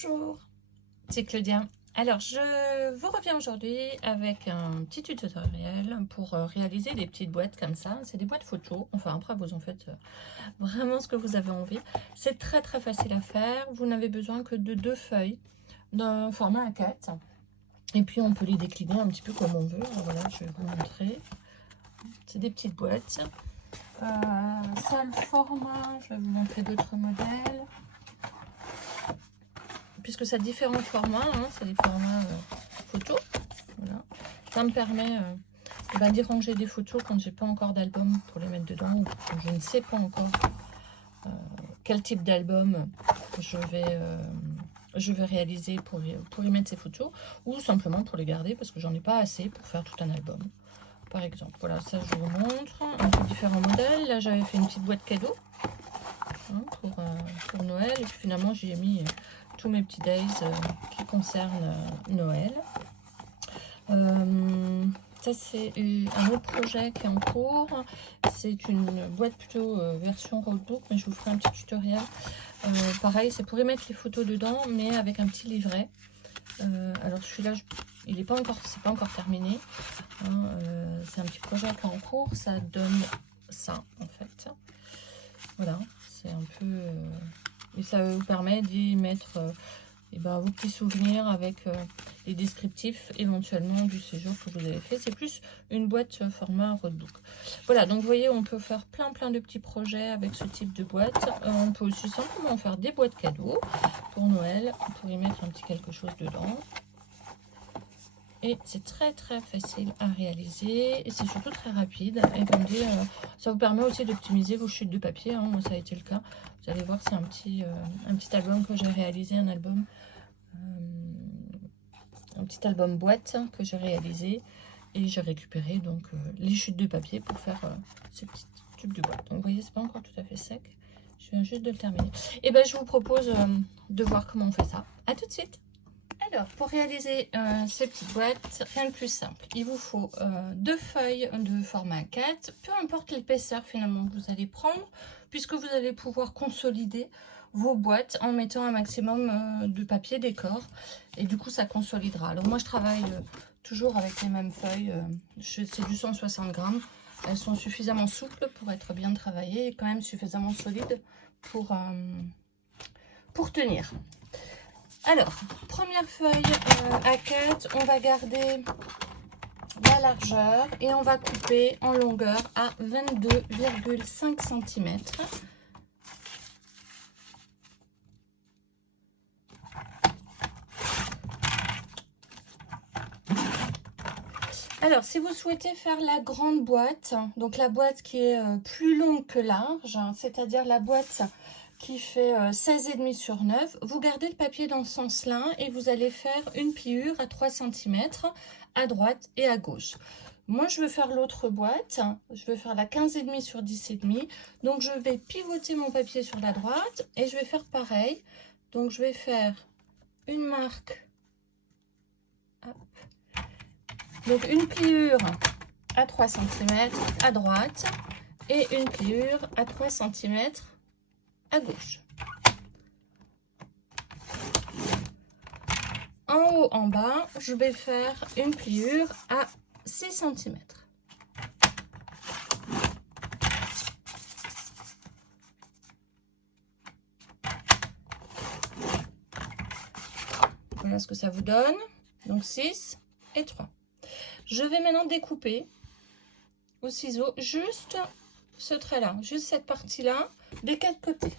Bonjour, c'est Claudia. Alors, je vous reviens aujourd'hui avec un petit tutoriel pour réaliser des petites boîtes comme ça. C'est des boîtes photos. Enfin, après, vous en faites vraiment ce que vous avez envie. C'est très facile à faire. Vous n'avez besoin que de 2 feuilles d'un format A4. Et puis, on peut les décliner un petit peu comme on veut. Alors, voilà, je vais vous montrer. C'est des petites boîtes. Ça, le format, je vais vous montrer d'autres modèles. Puisque ça a différents formats, hein, c'est des formats photos. Voilà. Ça me permet d'y ranger des photos quand j'ai pas encore d'album pour les mettre dedans, ou quand je ne sais pas encore quel type d'album je vais réaliser pour y mettre ces photos, ou simplement pour les garder parce que j'en ai pas assez pour faire tout un album, par exemple. Voilà, ça je vous montre un peu différents modèles. Là j'avais fait une petite boîte cadeau hein, pour Noël, et puis finalement j'y ai mis tous mes petits days qui concernent Noël. Ça c'est un autre projet qui est en cours. C'est une boîte plutôt version roadbook, mais je vous ferai un petit tutoriel. Pareil, c'est pour y mettre les photos dedans, mais avec un petit livret. Alors celui-là, il n'est pas encore, c'est pas encore terminé. Hein, c'est un petit projet qui est en cours. Ça donne ça en fait. Voilà, c'est un peu et ça vous permet d'y mettre vos petits souvenirs avec les descriptifs éventuellement du séjour que vous avez fait. C'est plus une boîte format roadbook. Voilà, donc vous voyez, on peut faire plein de petits projets avec ce type de boîte. On peut aussi simplement faire des boîtes cadeaux pour Noël, pour y mettre un petit quelque chose dedans. Et c'est très facile à réaliser et c'est surtout très rapide. Et comme dit, ça vous permet aussi d'optimiser vos chutes de papier. Hein. Moi, ça a été le cas. Vous allez voir, c'est un petit album que j'ai réalisé, un petit album boîte que j'ai réalisé. Et j'ai récupéré donc les chutes de papier pour faire ces petits tubes de boîte. Donc vous voyez, c'est pas encore tout à fait sec. Je viens juste de le terminer. Et je vous propose de voir comment on fait ça. À tout de suite. Alors, pour réaliser ces petites boîtes, rien de plus simple. Il vous faut 2 feuilles de format A4, peu importe l'épaisseur finalement que vous allez prendre, puisque vous allez pouvoir consolider vos boîtes en mettant un maximum de papier décor. Et du coup, ça consolidera. Alors moi, je travaille toujours avec les mêmes feuilles. C'est du 160 grammes. Elles sont suffisamment souples pour être bien travaillées et quand même suffisamment solides pour tenir. Alors, première feuille A4, on va garder la largeur et on va couper en longueur à 22,5 cm. Alors, si vous souhaitez faire la grande boîte, donc la boîte qui est plus longue que large, c'est-à-dire la boîte qui fait 16,5 sur 9, vous gardez le papier dans ce sens-là et vous allez faire une pliure à 3 cm à droite et à gauche. Moi, je veux faire l'autre boîte, je veux faire la 15,5 sur 10,5, donc je vais pivoter mon papier sur la droite et je vais faire pareil. Donc, je vais faire une marque, hop. Donc une pliure à 3 cm à droite et une pliure à 3 cm à gauche. En haut, en bas, je vais faire une pliure à 6 cm. Voilà ce que ça vous donne. Donc 6 et 3. Je vais maintenant découper au ciseau juste ce trait-là, juste cette partie-là des 4 côtés.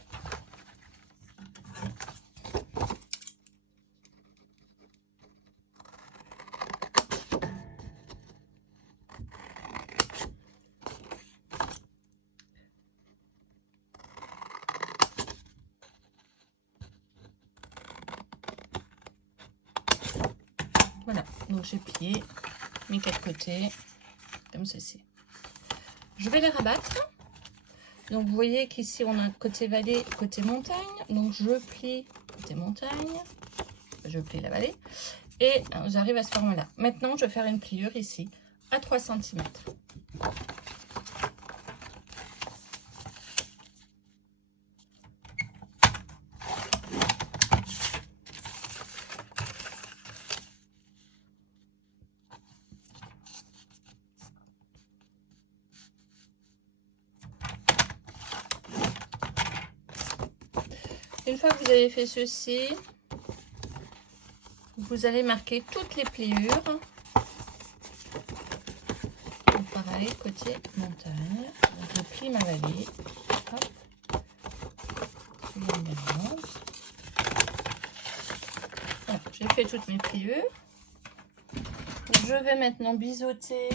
Voilà, donc j'ai plié mes 4 côtés comme ceci. Je vais les rabattre. Donc vous voyez qu'ici on a côté vallée, côté montagne. Donc je plie côté montagne, je plie la vallée et j'arrive à ce format-là. Maintenant je vais faire une pliure ici à 3 cm. fois que vous avez fait ceci, vous allez marquer toutes les pliures. Donc, pareil, côté montagne. Donc, je plie ma vallée. Hop. Voilà, j'ai fait toutes mes pliures. Je vais maintenant biseauter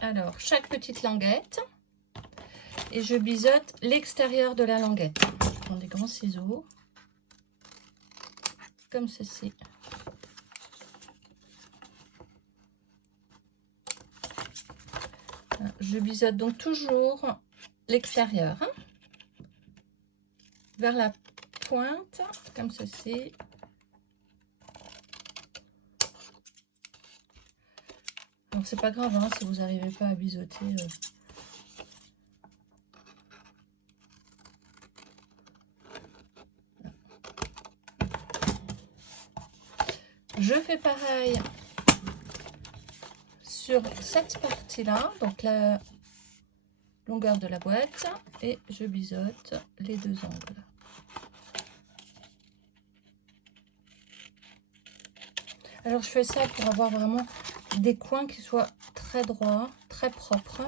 alors chaque petite languette et je biseaute l'extérieur de la languette. Je prends des grands ciseaux comme ceci. Voilà, je biseaute donc toujours l'extérieur hein, vers la pointe comme ceci. Donc c'est pas grave hein, si vous n'arrivez pas à biseauter. Je fais pareil sur cette partie-là, donc la longueur de la boîte, et je biseaute les deux angles. Alors je fais ça pour avoir vraiment des coins qui soient très droits, très propres.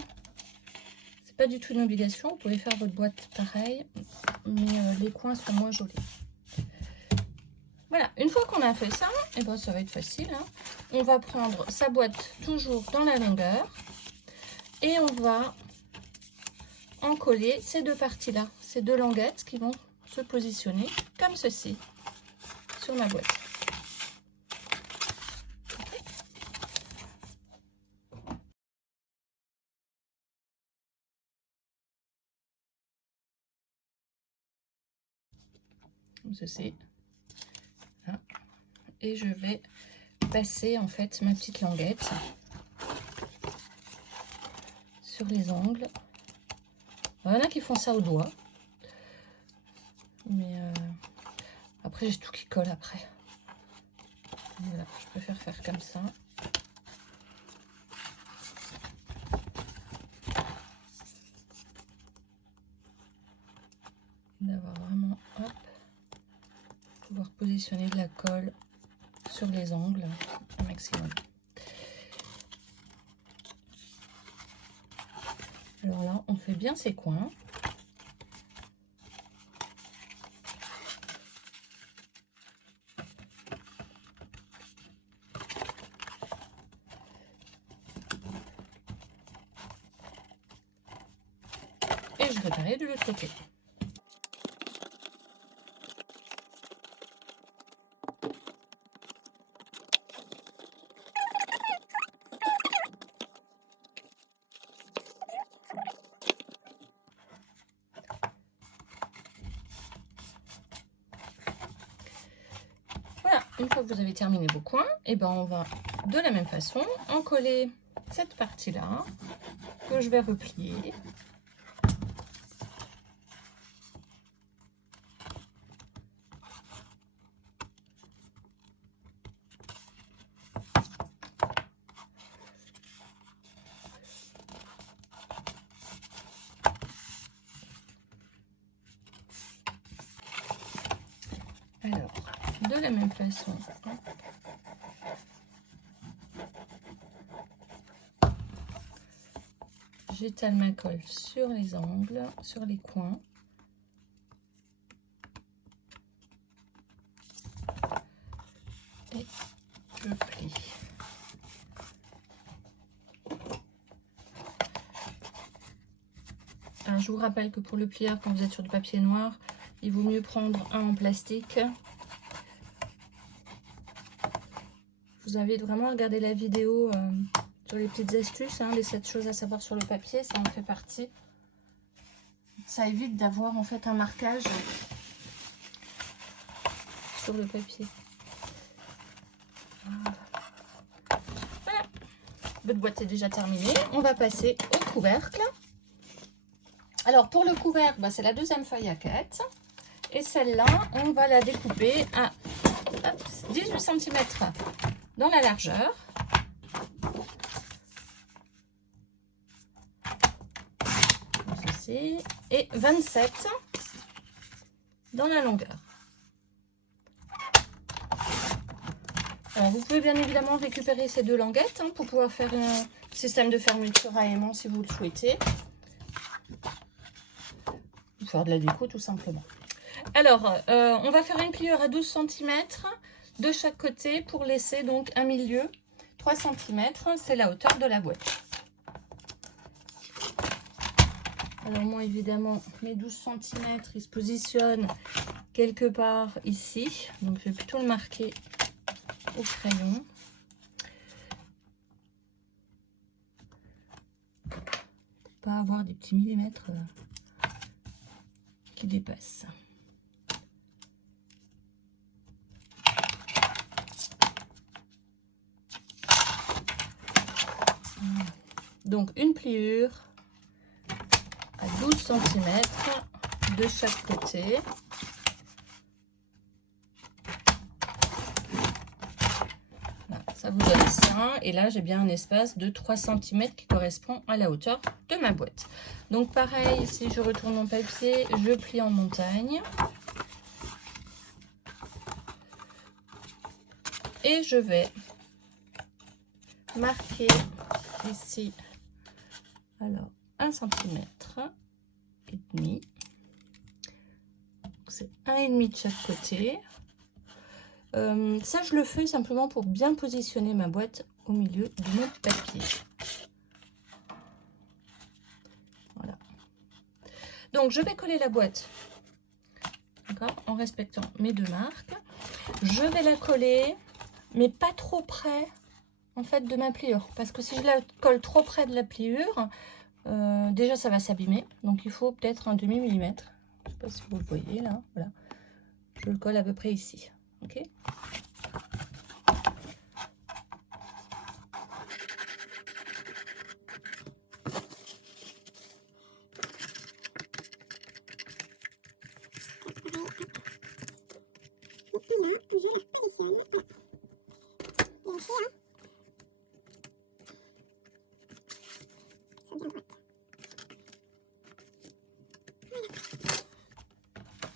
C'est pas du tout une obligation, vous pouvez faire votre boîte pareil, mais les coins sont moins jolis. Voilà, une fois qu'on a fait ça, et ben ça va être facile. Hein. On va prendre sa boîte toujours dans la longueur et on va en coller ces deux parties-là, ces deux languettes qui vont se positionner comme ceci sur ma boîte. Comme ceci. Là. Et je vais passer en fait ma petite languette sur les angles. Alors, il y en a qui font ça au doigt, mais après j'ai tout qui colle après. Voilà, je préfère faire comme ça. D'avoir vraiment hop, pouvoir positionner de la colle sur les angles un maximum. Alors là, on fait bien ces coins. Et je repars de l'autre côté. Voilà, une fois que vous avez terminé vos coins, et ben on va de la même façon en coller cette partie-là que je vais replier. Alors, de la même façon, j'étale ma colle sur les angles, sur les coins. Et je plie. Alors, je vous rappelle que pour le plieur, quand vous êtes sur du papier noir, il vaut mieux prendre un en plastique. Je vous invite vraiment à regarder la vidéo sur les petites astuces, hein, les 7 choses à savoir sur le papier, ça en fait partie. Ça évite d'avoir en fait un marquage sur le papier. Voilà, votre boîte est déjà terminée. On va passer au couvercle. Alors pour le couvercle, bah, c'est la deuxième feuille à 4. Et celle-là, on va la découper à 18 cm dans la largeur. Comme ceci. Et 27 dans la longueur. Alors, vous pouvez bien évidemment récupérer ces 2 languettes hein, pour pouvoir faire un système de fermeture à aimant si vous le souhaitez. Ou faire de la déco tout simplement. Alors, on va faire une pliure à 12 cm de chaque côté pour laisser donc un milieu 3 cm. C'est la hauteur de la boîte. Alors moi évidemment mes 12 cm ils se positionnent quelque part ici. Donc je vais plutôt le marquer au crayon. Pour pas avoir des petits millimètres qui dépassent. Donc une pliure à 12 cm de chaque côté. Voilà, ça vous donne ça. Et là, j'ai bien un espace de 3 cm qui correspond à la hauteur de ma boîte. Donc pareil, si je retourne mon papier, je plie en montagne. Et je vais marquer ici, alors 1 cm et demi. C'est 1,5 de chaque côté. Ça, je le fais simplement pour bien positionner ma boîte au milieu de mon papier. Voilà. Donc, je vais coller la boîte, d'accord, en respectant mes 2 marques. Je vais la coller, mais pas trop près, en fait, de ma pliure. Parce que si je la colle trop près de la pliure, déjà, ça va s'abîmer. Donc, il faut peut-être un demi-millimètre. Je ne sais pas si vous le voyez, là. Voilà. Je le colle à peu près ici. Ok.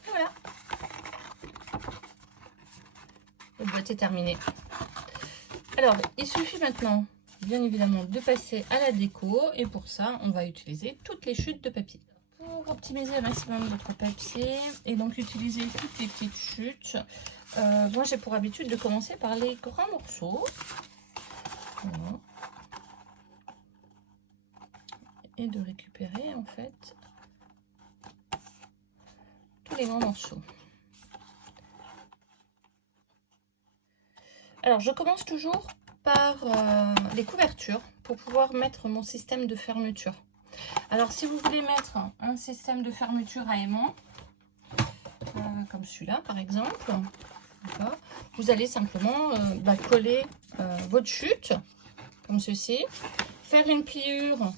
Voilà. Votre boîte est terminée. Alors, il suffit maintenant, bien évidemment, de passer à la déco. Et pour ça, on va utiliser toutes les chutes de papier. Pour optimiser au maximum votre papier et donc utiliser toutes les petites chutes, moi j'ai pour habitude de commencer par les grands morceaux. Voilà. Et de récupérer en fait tous les grands morceaux. Alors je commence toujours par les couvertures pour pouvoir mettre mon système de fermeture. Alors si vous voulez mettre un système de fermeture à aimant, comme celui-là par exemple, vous allez simplement coller votre chute comme ceci, faire une pliure,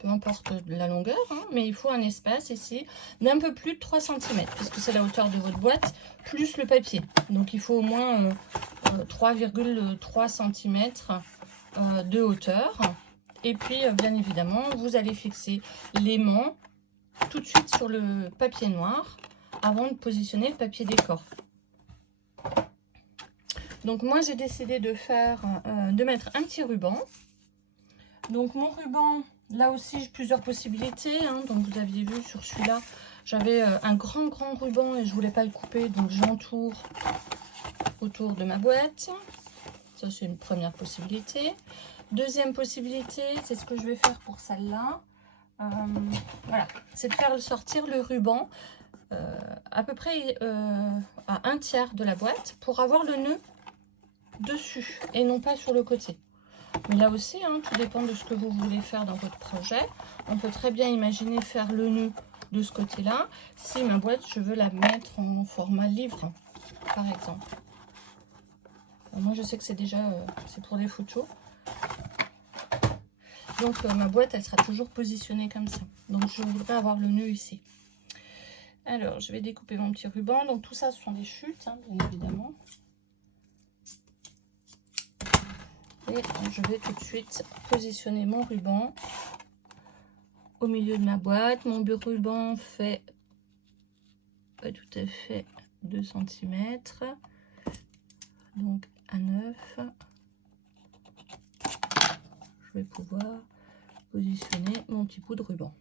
peu importe la longueur, hein, mais il faut un espace ici d'un peu plus de 3 cm, puisque c'est la hauteur de votre boîte, plus le papier. Donc il faut au moins 3,3 cm de hauteur. Et puis, bien évidemment, vous allez fixer l'aimant tout de suite sur le papier noir avant de positionner le papier décor. Donc moi, j'ai décidé de mettre un petit ruban. Donc mon ruban, là aussi, j'ai plusieurs possibilités. Hein. Donc vous aviez vu sur celui-là, j'avais un grand ruban et je voulais pas le couper. Donc j'entoure autour de ma boîte. Ça, c'est une première possibilité. Deuxième possibilité, c'est ce que je vais faire pour celle-là. Voilà, c'est de faire sortir le ruban à peu près à 1/3 de la boîte pour avoir le nœud dessus et non pas sur le côté. Mais là aussi, hein, tout dépend de ce que vous voulez faire dans votre projet. On peut très bien imaginer faire le nœud de ce côté-là. Si ma boîte, je veux la mettre en format livre, par exemple. Moi, je sais que c'est déjà c'est pour des photos. Donc, ma boîte, elle sera toujours positionnée comme ça. Donc, je voudrais avoir le nœud ici. Alors, je vais découper mon petit ruban. Donc, tout ça, ce sont des chutes, hein, bien évidemment. Et je vais tout de suite positionner mon ruban au milieu de ma boîte. Mon ruban fait pas tout à fait 2 cm. Donc à 9, je vais pouvoir positionner mon petit bout de ruban.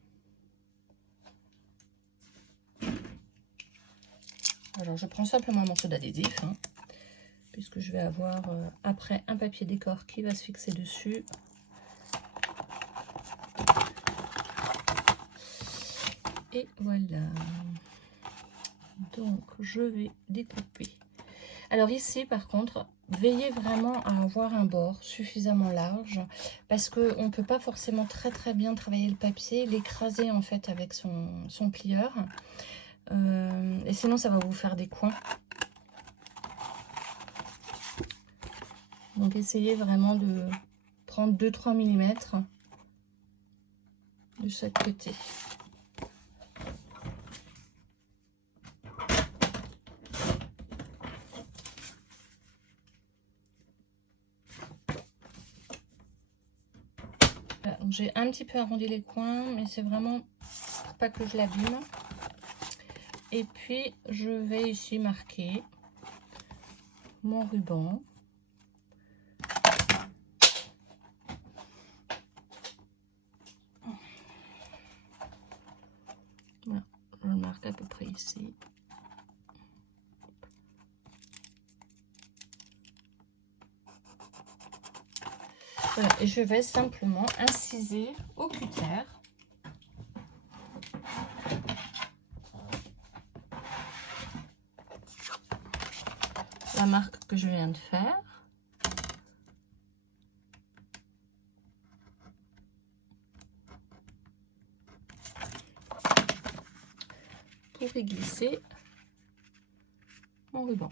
Alors je prends simplement un morceau d'adhésif, hein, puisque je vais avoir après un papier décor qui va se fixer dessus. Et voilà. Donc je vais découper. Alors ici par contre, veillez vraiment à avoir un bord suffisamment large, parce qu'on ne peut pas forcément très bien travailler le papier, l'écraser en fait avec son plieur. Et sinon ça va vous faire des coins. Donc essayez vraiment de prendre 2-3 mm de chaque côté. Voilà, j'ai un petit peu arrondi les coins, mais c'est vraiment pour pas que je l'abîme. Et puis je vais ici marquer mon ruban. Voilà, je le marque à peu près ici. Voilà, et je vais simplement inciser au cutter la marque que je viens de faire. Pour y glisser mon ruban.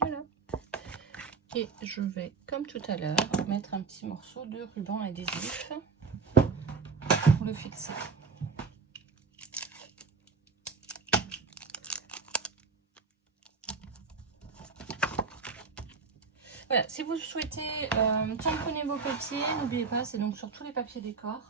Voilà. Et je vais, comme tout à l'heure, mettre un petit morceau de ruban adhésif pour le fixer. Voilà, si vous souhaitez tamponner vos papiers, n'oubliez pas, c'est donc sur tous les papiers décor.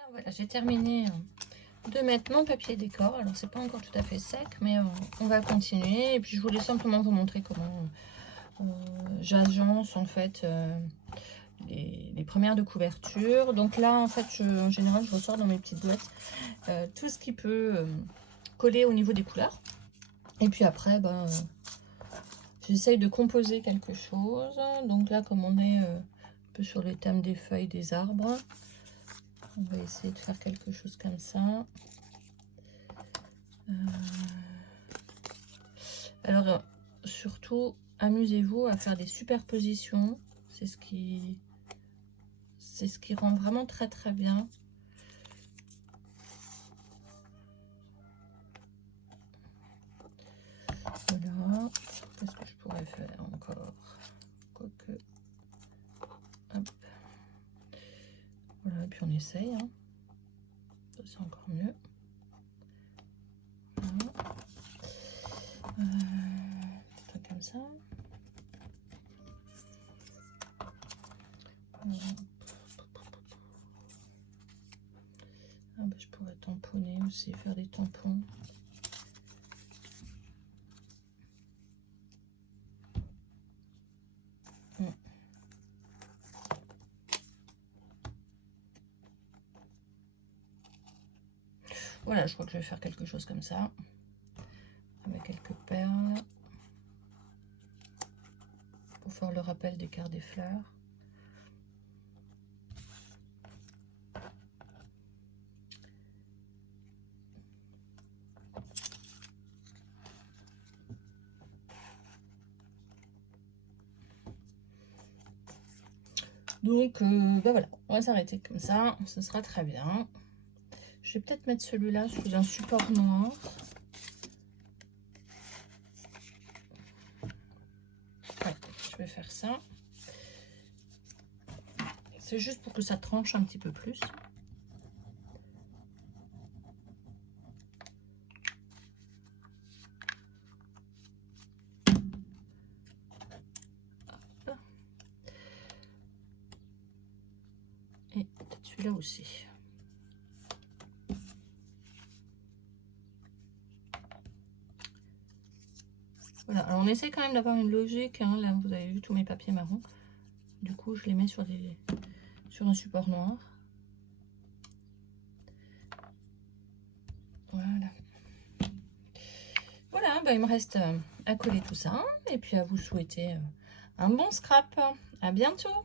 Alors voilà, j'ai terminé de mettre mon papier décor. Alors c'est pas encore tout à fait sec, mais on va continuer. Et puis je voulais simplement vous montrer comment j'agence en fait les premières de couverture. Donc là en fait en général je ressors dans mes petites boîtes tout ce qui peut coller au niveau des couleurs. Et puis après j'essaye de composer quelque chose. Donc là comme on est un peu sur le thème des feuilles des arbres, on va essayer de faire quelque chose comme ça. Alors surtout amusez-vous à faire des superpositions, c'est ce qui rend vraiment très bien. Voilà, qu'est-ce que je pourrais faire encore, quoique, hop. Voilà, et puis on essaye, hein. Ça c'est encore mieux. Voilà. Des trucs comme ça. Voilà. Ah bah, je pourrais tamponner aussi, faire des tampons. Voilà, je crois que je vais faire quelque chose comme ça. Avec quelques perles. Pour faire le rappel des quarts des fleurs. Donc, ben voilà, on va s'arrêter comme ça, ce sera très bien. Je vais peut-être mettre celui-là sous un support noir. Ouais, je vais faire ça. C'est juste pour que ça tranche un petit peu plus. Et peut-être celui-là aussi. Voilà, alors on essaie quand même d'avoir une logique, hein. Là vous avez vu tous mes papiers marrons. Du coup je les mets sur un support noir. Voilà. Voilà, bah, il me reste à coller tout ça. Et puis à vous souhaiter un bon scrap. À bientôt!